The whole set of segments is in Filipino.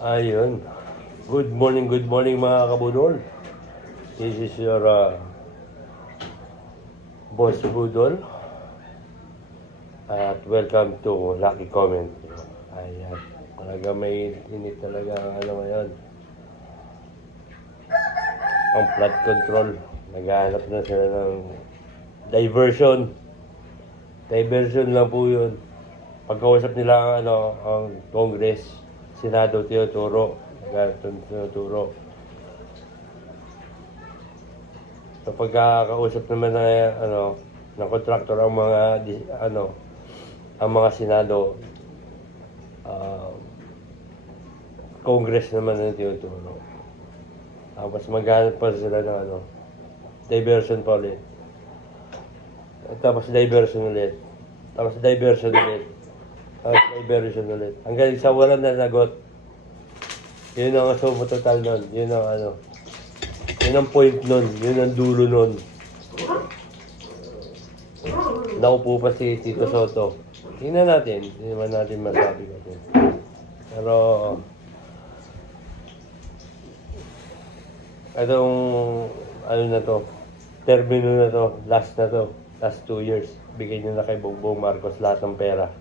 Ayun. Good morning mga kabudol. This is your Boss Budol. At welcome to Lucky Comment. Ayan. Talaga may init talaga ang ano ngayon. Ang flood control. Naghahanap na sila ng diversion. Diversion lang po yun. Pagkausap nila ang Congress, Senado tinuturo. Tinuturo. So pagkakausap naman ng contractor ang mga Senado, Congress naman ang tinuturo. Tapos maghanap pa sila ng diversion pa ulit. Tapos diversion ulit. Tapos diversion ulit. Tapos diversion ulit. Hanggang sa walang nasagot. Yun ang sumo total nun. Yun ang point nun. Yun ang dulo nun. Naupo pa si Tito Soto. Tingnan natin. Hindi naman natin masabi kasi. Pero itong na to, termino na to, last 2 years. Bigay nyo na kay Bongbong Marcos lahat ng pera.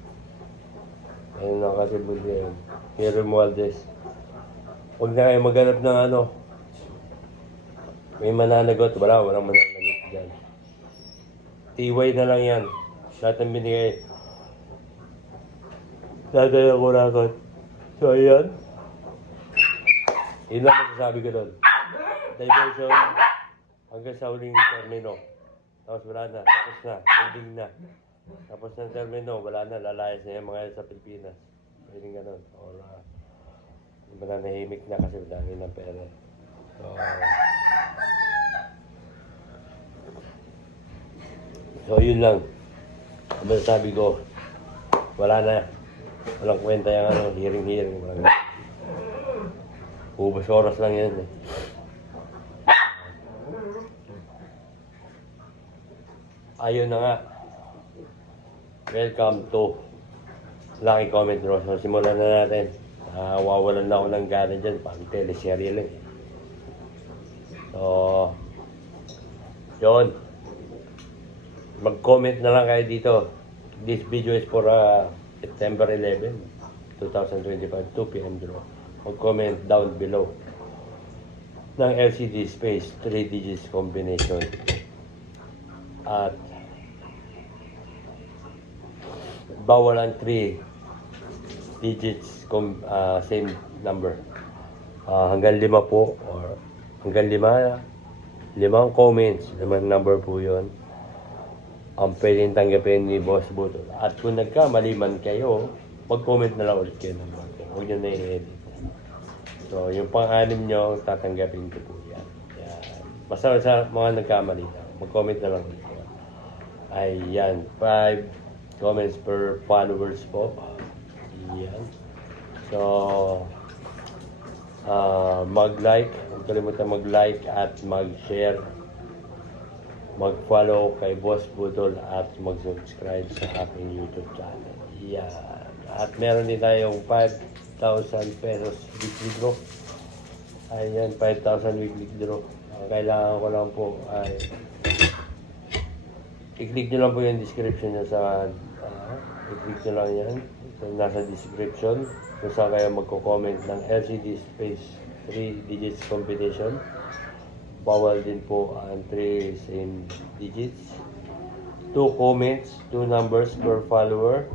Ayun na kasi yun. Kay Romualdez. Huwag na kayo maghanap ng may mananagot. Walang mananagot dyan. Tiway na lang yan. Lahat ng binigay. Dadaya ko nakot. So, ayan. Yun lang masasabi ko doon. Diversion hanggang sa huling termino. Tapos wala na. Tapos na. Ending na. Tapos ng termino, wala na. Lalayas na yung mga yan sa Pilipinas. Pwedeng ganun. Or iba na nahimik na kasi dami ng pera. So yun lang. Ang masasabi ko, wala na. Walang kwenta yung hearing. Ubus oras lang yan eh. Ayun na nga. Welcome to Lucky Comment Bro. So simulan na natin. Wawalan na ako ng gana dyan. Pang teleserye lang eh. So yun. Mag-comment na lang kayo dito. This video is for September 11, 2025, 2 p.m. draw. Mag-comment down below ng LCD space 3 digits combination. At bawal ang 3 digits same number. Hanggang 5 po or hanggang 5 comments, 5 number po yun ang pwedeng tanggapin ni Boss Budol. At kung nagkamali man kayo, mag-comment na lang ulit kayo ng bago. Huwag nyo na i-edit. So, yung pang-anim nyo, tatanggapin ko po yan. Basta sa mga nagkamali, mag-comment na lang ulit kayo. Ayan, 5 comments per followers po. Ayan. So, mag-like. Huwag kalimutan mag-like at mag-share. Mag-follow kay Boss Budol at mag-subscribe sa aking YouTube channel. Yan. At meron din tayong 5,000 pesos weekly draw. Ayan, 5,000 weekly draw. Kailangan ko lang po ay i-click nyo lang po yung description nyo sa i-click nyo lang yan. So, nasa description kung saan kayo magko-comment ng LCD space 3 digits combination. Bawal din po ang 3 same digits. 2 comments, 2 numbers per follower.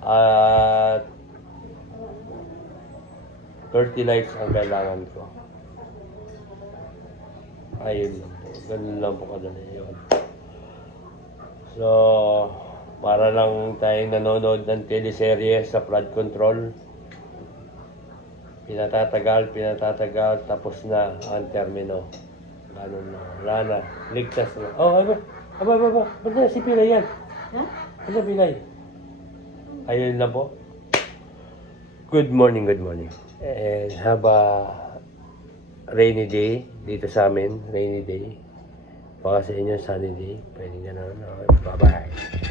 At 30 likes ang kailangan ko. Ayun lang po. Ganun lang po kadali yun. So, para lang tayong nanonood ng teleserye sa flood control. Pinatatagal, tapos na ang termino. Ganun na, wala na. Ligtas na. Oh, aba, ba't na si Pilay yan? Ha? Ano Pilay? Ayun lang po. Good morning. And have a rainy day dito sa amin. Rainy day. Baka sa inyo sunny day. Pwede ganun. Bye-bye.